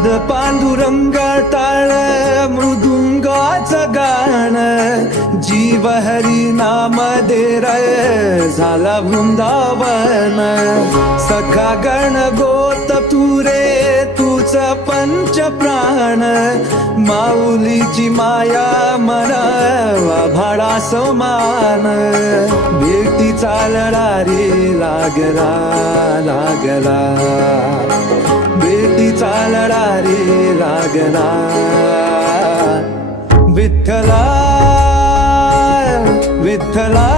नाद पांडुरंग टाळ मृदुंगाचं गाण, जीव हरी नाम दे रे झाला वृंदावन. सखा गण गोत तू रे तूच पंच प्राण, माऊलीची माया मन भाडा समान. भेटीचा लढारी लागला लागला, भेटीचा लढारी लागला. विठ्ठला विठ्ठला